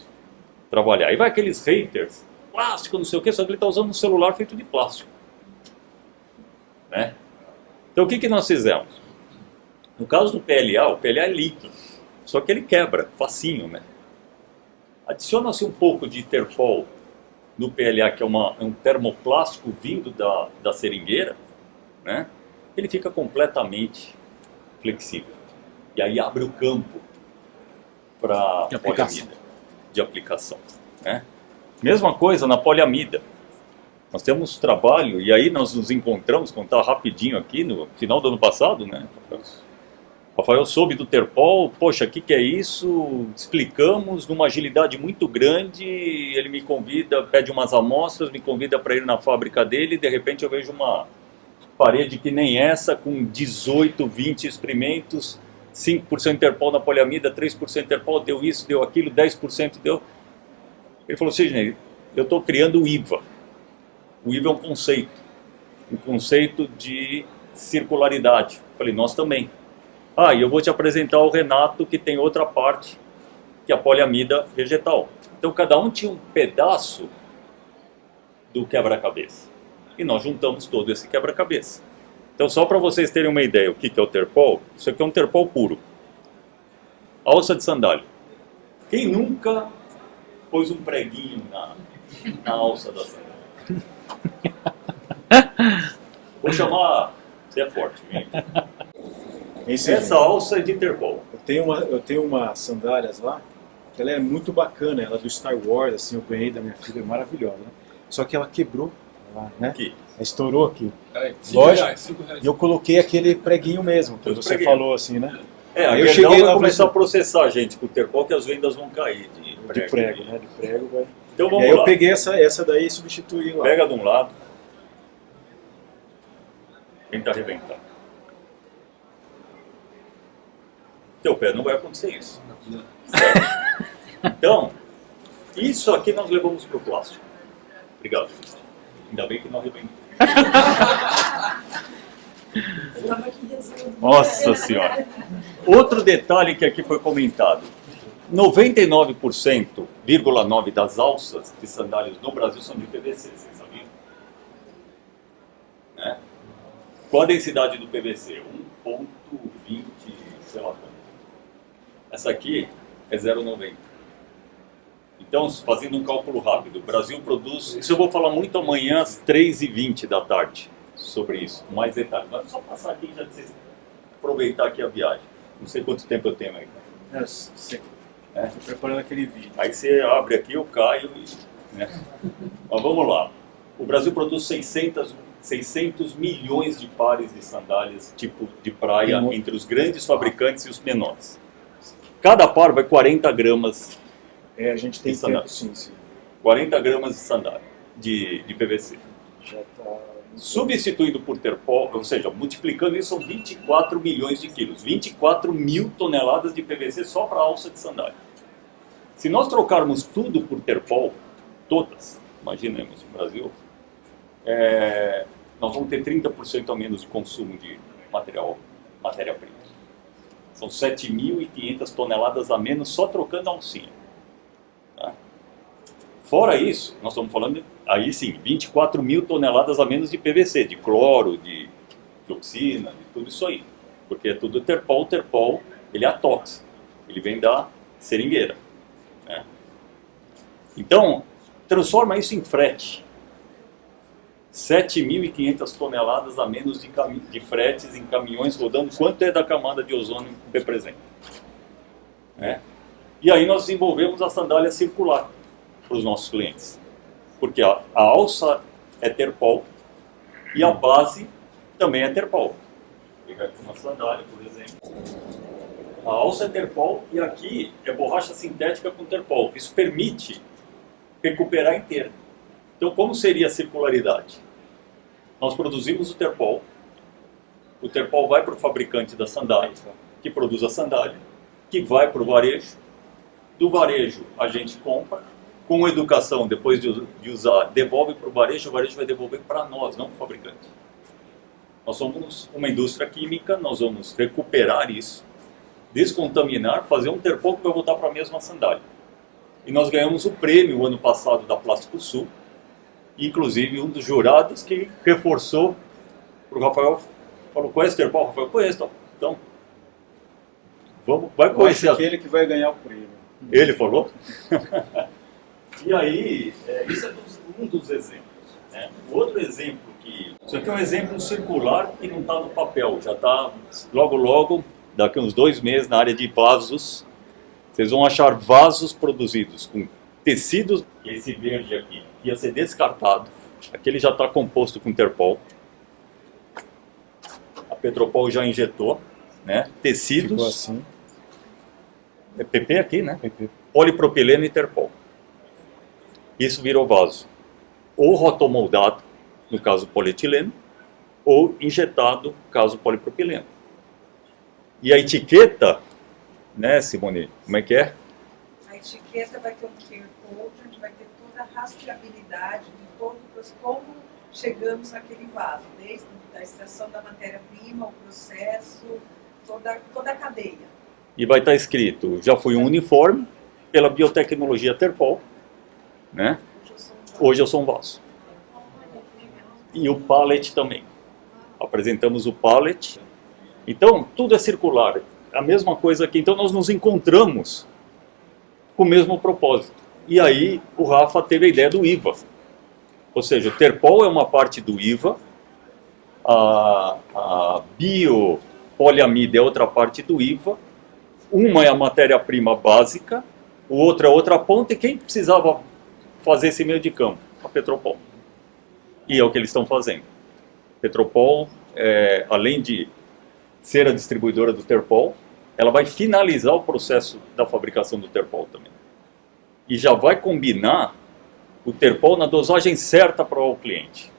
trabalhar. E vai aqueles haters, plástico, não sei o que, só que ele está usando um celular feito de plástico. Né? Então o que nós fizemos? No caso do PLA, o PLA é líquido, só que ele quebra, facinho, né? Adiciona-se um pouco de terpol no PLA, que é um termoplástico vindo da seringueira, né? Ele fica completamente flexível. E aí abre o campo para poliamida de aplicação. Né? Mesma coisa na poliamida. Nós temos trabalho, e aí nós nos encontramos, contar rapidinho aqui, no final do ano passado, né? Rafael soube do terpol, poxa, o que é isso? Explicamos numa agilidade muito grande, ele me convida, pede umas amostras, me convida para ir na fábrica dele, e de repente eu vejo uma parede que nem essa, com 18, 20 experimentos, 5% terpol na poliamida, 3% terpol, deu isso, deu aquilo, 10% deu... Ele falou assim, gente, eu estou criando o IVA. O IVA é um conceito de circularidade. Eu falei, nós também. Ah, e eu vou te apresentar o Renato, que tem outra parte, que é a poliamida vegetal. Então cada um tinha um pedaço do quebra-cabeça. E nós juntamos todo esse quebra-cabeça. Então só para vocês terem uma ideia, o que é o terpol, isso aqui é um terpol puro. Alça de sandália. Quem nunca pôs um preguinho na alça da sandália? Vou chamar... Você é forte, vem aqui. Essa alça é de terpol. Eu tenho uma sandálias lá, que ela é muito bacana, ela é do Star Wars, assim, eu ganhei da minha filha, é maravilhosa. Né? Só que ela quebrou, né? Aqui. Ela estourou aqui. Lógico. E eu coloquei aquele preguinho mesmo, que você falou assim, né? Aí eu cheguei lá vai começar a processar a gente com o terpol, que as vendas vão cair de prego. Né? De prego, vai. Então vamos e aí lá. eu peguei essa daí e substituí lá. Pega de um lado. Tenta arrebentar. Teu pé não vai acontecer isso. Certo? Então, isso aqui nós levamos para o plástico. Obrigado. Ainda bem que não arrebentou. Tava aqui rezando. Nossa Senhora! Outro detalhe que aqui foi comentado. 99,9% das alças de sandálias no Brasil são de PVC, vocês sabiam? Né? Qual a densidade do PVC? 1,20, sei lá quanto. Essa aqui é 0,90. Então, fazendo um cálculo rápido, o Brasil produz... Isso eu vou falar muito amanhã às 3h20 da tarde sobre isso, com mais detalhes. Mas só passar aqui já vocês aproveitar aqui a viagem. Não sei quanto tempo eu tenho aí. Estou preparando aquele vídeo. Aí você abre aqui, eu caio e... Né? Mas vamos lá. O Brasil produz 600 milhões de pares de sandálias tipo de praia entre os grandes fabricantes e os menores. Cada par vai 40 gramas A gente tem de tempo, sandália. sim. 40 gramas de sandália, de PVC. Já está... Substituído por terpol, ou seja, multiplicando isso, são 24 milhões de quilos. 24 mil toneladas de PVC só para alça de sandália. Se nós trocarmos tudo por terpol, todas, imaginemos no Brasil, nós vamos ter 30% a menos de consumo de matéria-prima. São 7.500 toneladas a menos só trocando a alcinha. Tá? Fora isso, nós estamos falando, aí sim, 24 mil toneladas a menos de PVC, de cloro, de dioxina, de tudo isso aí. Porque é tudo terpol. O terpol, ele é atóxico. Ele vem da seringueira. Né? Então, transforma isso em frete. 7.500 toneladas a menos de fretes em caminhões rodando. Quanto é da camada de ozônio que representa? Né? E aí nós desenvolvemos a sandália circular para os nossos clientes. Porque a alça é terpol e a base também é terpol. Vou pegar aqui uma sandália, por exemplo. A alça é terpol e aqui é borracha sintética com terpol. Isso permite recuperar inteira. Então, como seria a circularidade? Nós produzimos o terpol vai para o fabricante da sandália, que produz a sandália, que vai para o varejo. Do varejo a gente compra, com educação, depois de usar, devolve para o varejo vai devolver para nós, não para o fabricante. Nós somos uma indústria química, nós vamos recuperar isso, descontaminar, fazer um terpol que vai voltar para a mesma sandália. E nós ganhamos o prêmio ano passado da Plástico Sul, inclusive um dos jurados que reforçou para o Rafael, falou, conhece o terpol? Rafael, conheço. Então, vai conhecer. Eu acho que ele que vai ganhar o prêmio. Ele falou? E aí, isso é um dos exemplos. Né? O outro exemplo isso aqui é um exemplo circular que não está no papel, já está logo, daqui uns 2 meses, na área de vasos, vocês vão achar vasos produzidos com tecidos, esse verde aqui, que ia ser descartado, aquele já está composto com terpol, a Petropol já injetou, né? Tecidos, ficou assim. É PP aqui, né? PP. Polipropileno e terpol. Isso virou vaso. Ou rotomoldado, no caso polietileno, ou injetado, no caso polipropileno. E a etiqueta, né, Simone, como é que é? A etiqueta vai ter um QR Code, onde vai ter toda a rastreabilidade de como chegamos naquele vaso, desde a extração da matéria-prima, o processo, toda a cadeia. E vai estar escrito, já foi um uniforme pela biotecnologia Terpol, né? Hoje eu sou um vaso. E o pallet também. Apresentamos o pallet. Então, tudo é circular. A mesma coisa aqui. Então, nós nos encontramos com o mesmo propósito. E aí, o Rafa teve a ideia do IVA. Ou seja, o Terpol é uma parte do IVA, a biopoliamida é outra parte do IVA, uma é a matéria-prima básica, o outro é outra ponta, e quem precisava fazer esse meio de campo? A Petropol. E é o que eles estão fazendo. Petropol, além de ser a distribuidora do Terpol, ela vai finalizar o processo da fabricação do Terpol também. E já vai combinar o Terpol na dosagem certa para o cliente.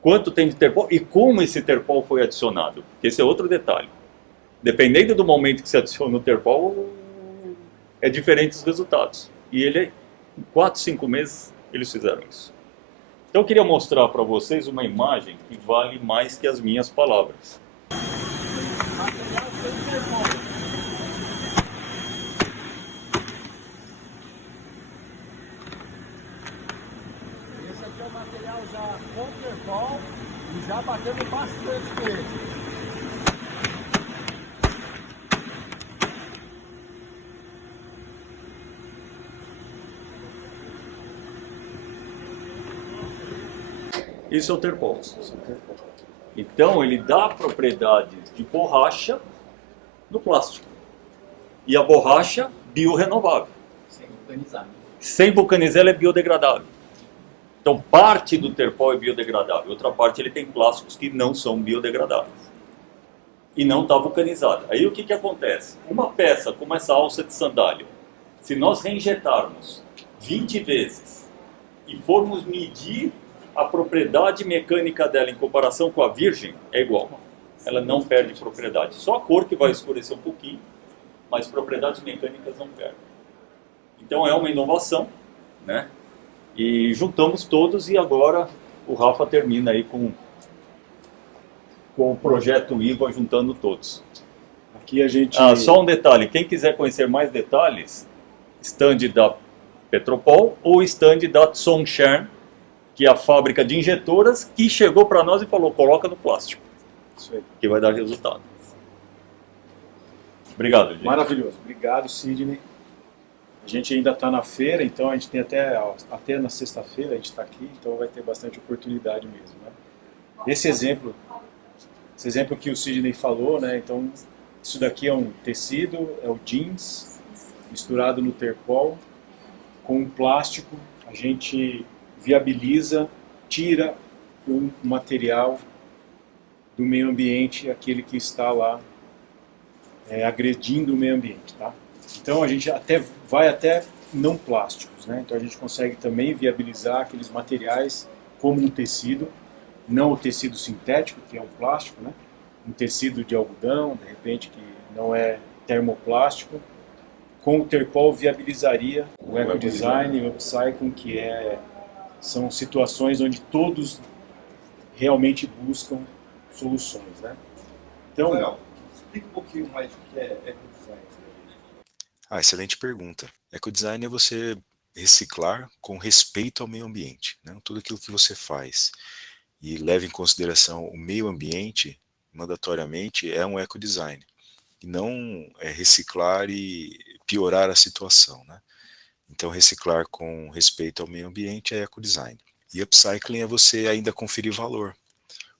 Quanto tem de Terpol e como esse Terpol foi adicionado. Esse é outro detalhe. Dependendo do momento que se adiciona o Terpol, é diferente os resultados. E em 4, 5 meses, eles fizeram isso. Então eu queria mostrar para vocês uma imagem que vale mais que as minhas palavras. Esse aqui é o material já com terpol e já batendo bastante com ele. Isso é o terpol. Então ele dá propriedades de borracha no plástico. E a borracha biorrenovável. Sem vulcanizar. Sem vulcanizar, ela é biodegradável. Então parte do terpol é biodegradável, outra parte ele tem plásticos que não são biodegradáveis. E não está vulcanizada. Aí o que acontece? Uma peça como essa alça de sandália, se nós reinjetarmos 20 vezes e formos medir a propriedade mecânica dela em comparação com a virgem, é igual. Ela não perde propriedade. Só a cor que vai escurecer um pouquinho, mas propriedades mecânicas não perdem. Então é uma inovação, né? E juntamos todos e agora o Rafa termina aí com o projeto IVA juntando todos. Aqui a gente... Só um detalhe, quem quiser conhecer mais detalhes, stand da Petropol ou stand da Zhongsheng, que é a fábrica de injetoras, que chegou para nós e falou, coloca no plástico, Isso aí. que vai dar resultado. Obrigado, gente. Maravilhoso. Obrigado, Sidney. A gente ainda está na feira, então a gente tem até na sexta-feira, a gente está aqui, então vai ter bastante oportunidade mesmo, né? Esse exemplo que o Sidney falou, né? Então, isso daqui é um tecido, é o jeans, misturado no terpol, com um plástico, a gente viabiliza, tira o material do meio ambiente, aquele que está lá agredindo o meio ambiente, tá? Então a gente vai até não plásticos, né? Então a gente consegue também viabilizar aqueles materiais como um tecido, não o tecido sintético, que é um plástico, né? Um tecido de algodão, de repente, que não é termoplástico. Com o terpol viabilizaria o ecodesign e o upcycling, que são situações onde todos realmente buscam soluções, né? Então, Rafael, explica um pouquinho mais o que é ecodesign. Excelente pergunta. Ecodesign é você reciclar com respeito ao meio ambiente, né? Tudo aquilo que você faz e leva em consideração o meio ambiente, mandatoriamente, é um ecodesign. E não é reciclar e piorar a situação, né? Então, reciclar com respeito ao meio ambiente é ecodesign. E upcycling é você ainda conferir valor,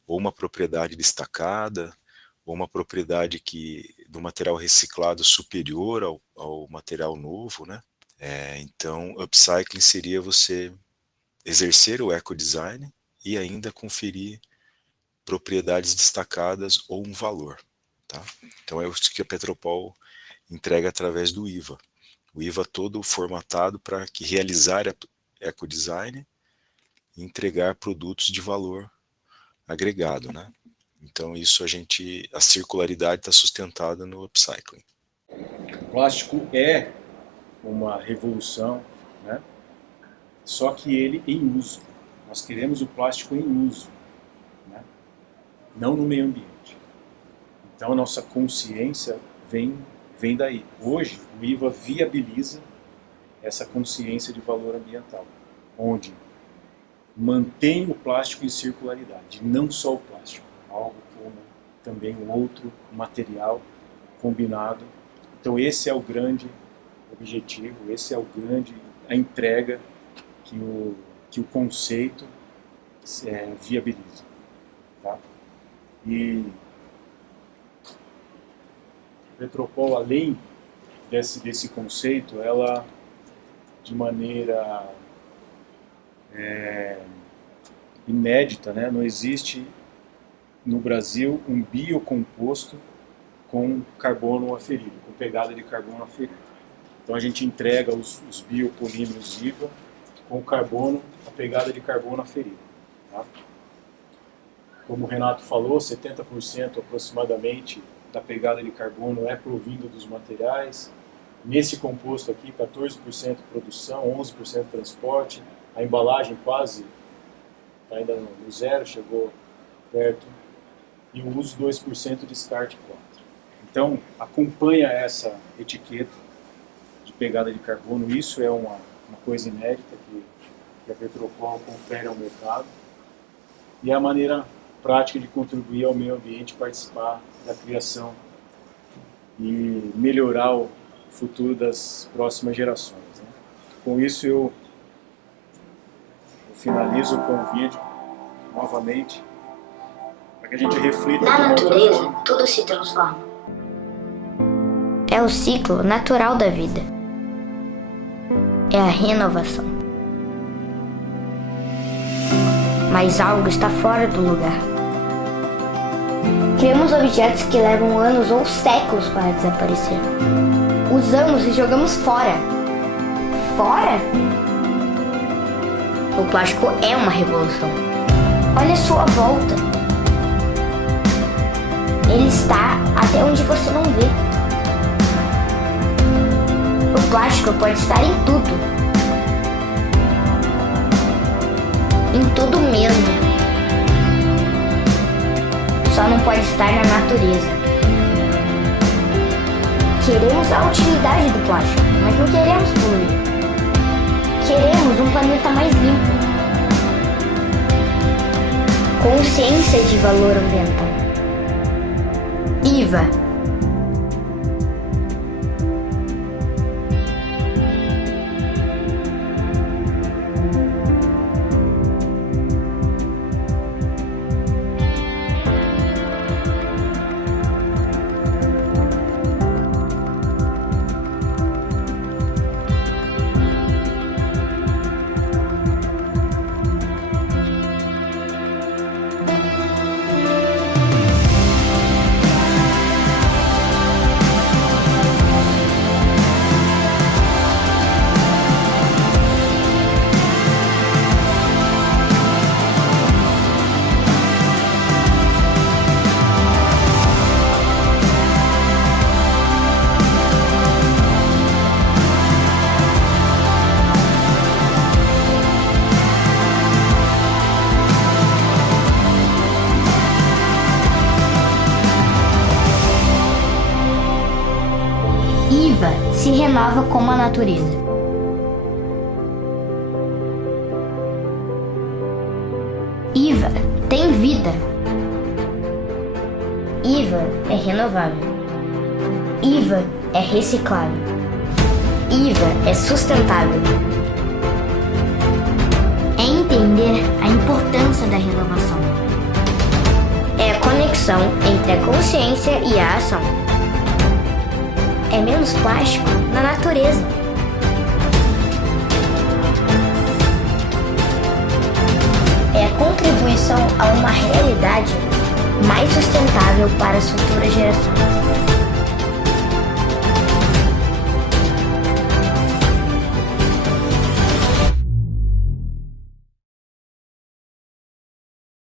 ou uma propriedade destacada, ou uma propriedade do material reciclado superior ao material novo, né? Então, upcycling seria você exercer o ecodesign e ainda conferir propriedades destacadas ou um valor, tá? Então é o que a Petropol entrega através do IVA. O IVA todo formatado para realizar ecodesign e entregar produtos de valor agregado, né? Então a circularidade está sustentada no upcycling. o plástico é uma revolução, né? Só que ele em uso. Nós queremos o plástico em uso, né? Não no meio ambiente. Então a nossa consciência vem daí. Hoje o IVA viabiliza essa consciência de valor ambiental, onde mantém o plástico em circularidade, não só o plástico, algo como também um outro material combinado. Então esse é o grande objetivo, a entrega que o conceito viabiliza, tá? E a Petropol, além desse conceito, ela de maneira inédita, né? Não existe no Brasil um biocomposto com carbono aferido, com pegada de carbono aferido. Então a gente entrega os biopolímeros IVA com carbono, a pegada de carbono aferido, tá? Como o Renato falou, 70% aproximadamente da pegada de carbono é provinda dos materiais. Nesse composto aqui, 14% produção, 11% transporte, a embalagem quase está ainda no zero, chegou perto. e o uso 2%, descarte 4%. Então, acompanha essa etiqueta de pegada de carbono. Isso é uma coisa inédita que a Petropol confere ao mercado. E é a maneira prática de contribuir ao meio ambiente, participar da criação e melhorar o futuro das próximas gerações, né? Com isso, eu finalizo o convite novamente para que a gente reflita. Na natureza, tudo se transforma. É o ciclo natural da vida. É a renovação. Mas algo está fora do lugar. Criamos objetos que levam anos ou séculos para desaparecer. Usamos e jogamos fora. Fora? O plástico é uma revolução. Olha a sua volta. Ele está até onde você não vê. O plástico pode estar em tudo. Em tudo mesmo. Só não pode estar na natureza. Queremos a utilidade do plástico, mas não queremos poluir. Queremos um planeta mais limpo. Consciência de valor ambiental. IVA. IVA se renova como a natureza. IVA tem vida. IVA é renovável. IVA é reciclável. IVA é sustentável. É entender a importância da renovação. É a conexão entre a consciência e a ação. É menos plástico na natureza. É a contribuição a uma realidade mais sustentável para as futuras gerações.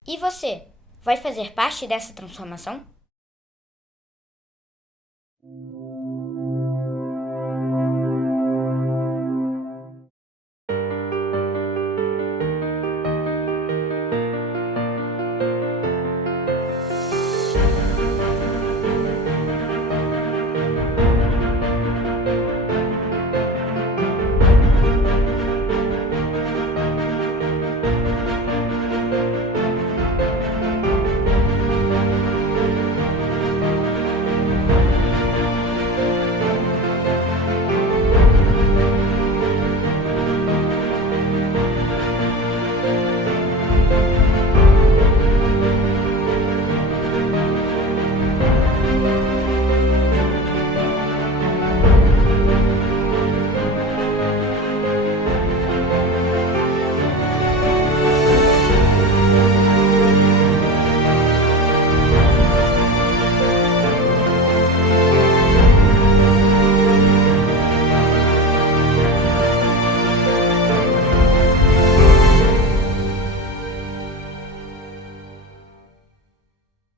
E você, vai fazer parte dessa transformação?